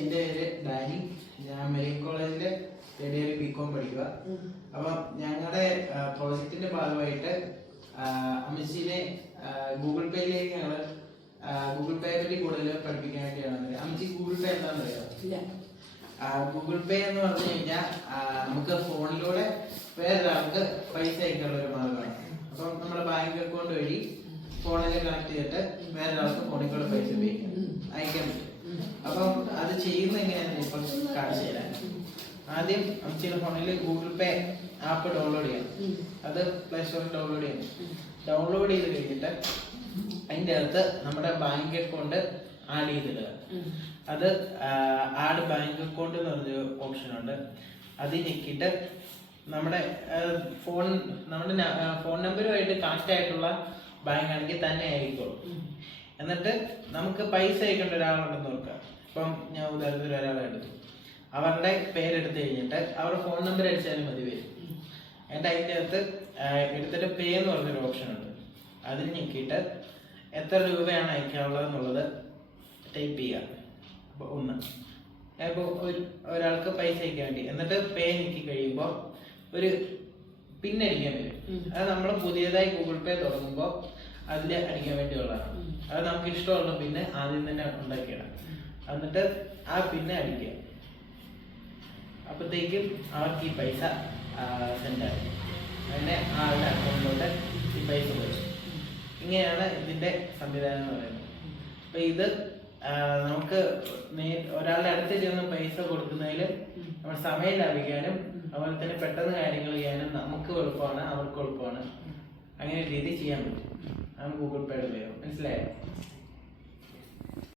എൻ്റെ പേര് ഡാനി. ഞാൻ മെറിൻ കോളേജിലെ ബികോം പഠിക്കുക. അപ്പം ഞങ്ങളുടെ പ്രോജക്റ്റിന്റെ ഭാഗമായിട്ട് അമ്മച്ചിനെ ഗൂഗിൾ പേയിലേക്ക് ഞങ്ങൾ ഗൂഗിൾ പേയെ പറ്റി കൂടുതൽ പഠിപ്പിക്കാൻ വേണ്ടിയാണ്. അമ്മച്ചി ഗൂഗിൾ പേ എന്താണെന്ന് അറിയാം? ഗൂഗിൾ പേ എന്ന് പറഞ്ഞു കഴിഞ്ഞാൽ നമുക്ക് ഫോണിലൂടെ വേറൊരാൾക്ക് പൈസ അയക്കാനുള്ള ഒരു മാർഗമാണ്. അപ്പം നമ്മുടെ ബാങ്ക് അക്കൗണ്ട് വഴി ഫോണിൽ കണക്ട് ചെയ്തിട്ട് വേറൊരാൾക്ക് ഫോണിൽ കൂടെ പൈസ അയക്കാൻ പറ്റും. അപ്പം അത് ചെയ്യുന്ന എങ്ങനെയാണെന്ന് ഇപ്പം കാണിച്ചു തരാം. ആദ്യം അമ്മച്ചിയുടെ ഫോണിൽ ഗൂഗിൾ പേ ആപ്പ് ഡൗൺലോഡ് ചെയ്യാം. അത് പ്ലേ സ്റ്റോറിൽ ഡൗൺലോഡ് ചെയ്യണം. ഡൗൺലോഡ് ചെയ്ത് കഴിഞ്ഞിട്ട് അതിൻ്റെ അകത്ത് നമ്മുടെ ബാങ്ക് അക്കൗണ്ട് ആഡ് ചെയ്തിടുക. അത് ആഡ് ബാങ്ക് അക്കൗണ്ട് എന്ന് പറഞ്ഞൊരു ഓപ്ഷൻ ഉണ്ട്. അത് ഞെക്കിയിട്ട് നമ്മുടെ ഫോൺ നമ്പറുമായിട്ട് കണക്ട് ആയിട്ടുള്ള ബാങ്ക് ആണെങ്കിൽ തന്നെ ആയിരിക്കുള്ളൂ. എന്നിട്ട് നമുക്ക് പൈസ അയക്കേണ്ട ഒരാളുണ്ടെന്ന് നോക്കാം. ഇപ്പം ഞാൻ ഉദാഹരണത്തിന് ഒരാളെ എടുത്തു, അവരുടെ പേരെടുത്ത് കഴിഞ്ഞിട്ട് അവരുടെ ഫോൺ നമ്പർ അടിച്ചാലും മതി വരും. എന്നിട്ട് അതിൻ്റെ അകത്ത് എടുത്തിട്ട് പേ എന്ന് പറഞ്ഞൊരു ഓപ്ഷൻ ഉണ്ട്. അതിൽ ഞെക്കിയിട്ട് എത്ര രൂപയാണ് അയക്കാനുള്ളത് എന്നുള്ളത് ടൈപ്പ് ചെയ്യുക. അപ്പോൾ ഇപ്പോൾ ഒരാൾക്ക് പൈസ അയക്കാൻ വേണ്ടി, എന്നിട്ട് പേ ഞെക്കി കഴിയുമ്പോൾ ഒരു പിന്നടിക്കാൻ വരും. അത് നമ്മൾ പുതിയതായി ഗൂഗിൾ പേ തുടങ്ങുമ്പോൾ അതിൽ അടിക്കാൻ വേണ്ടിയുള്ളതാണ്. അത് നമുക്ക് ഇഷ്ടമുള്ള പിന്നെ ആദ്യം തന്നെ ഉണ്ടാക്കിയിടാം. എന്നിട്ട് ആ പിന്നെ അടിക്കുക. അപ്പോഴത്തേക്കും അവർക്ക് ഈ പൈസ സെൻഡ് ആകും. അതിൻ്റെ ആളുടെ അക്കൗണ്ടിലോട്ട് ഈ പൈസ പോയി. ഇങ്ങനെയാണ് ഇതിൻ്റെ സംവിധാനം എന്ന് പറയുന്നത്. അപ്പം ഇത് നമുക്ക് ഒരാളുടെ അടുത്ത് ചെന്ന് പൈസ കൊടുക്കുന്നതിൽ നമ്മൾ സമയം ലാഭിക്കാനും അതുപോലെ തന്നെ പെട്ടെന്ന് കാര്യങ്ങൾ ചെയ്യാനും നമുക്ക് എളുപ്പമാണ്, അവർക്ക് എളുപ്പമാണ്. അങ്ങനെ രീതി ചെയ്യാൻ പറ്റും. ആണ് ഗൂഗിൾ പേയുടെ ഉപയോഗം. മനസ്സിലായോ?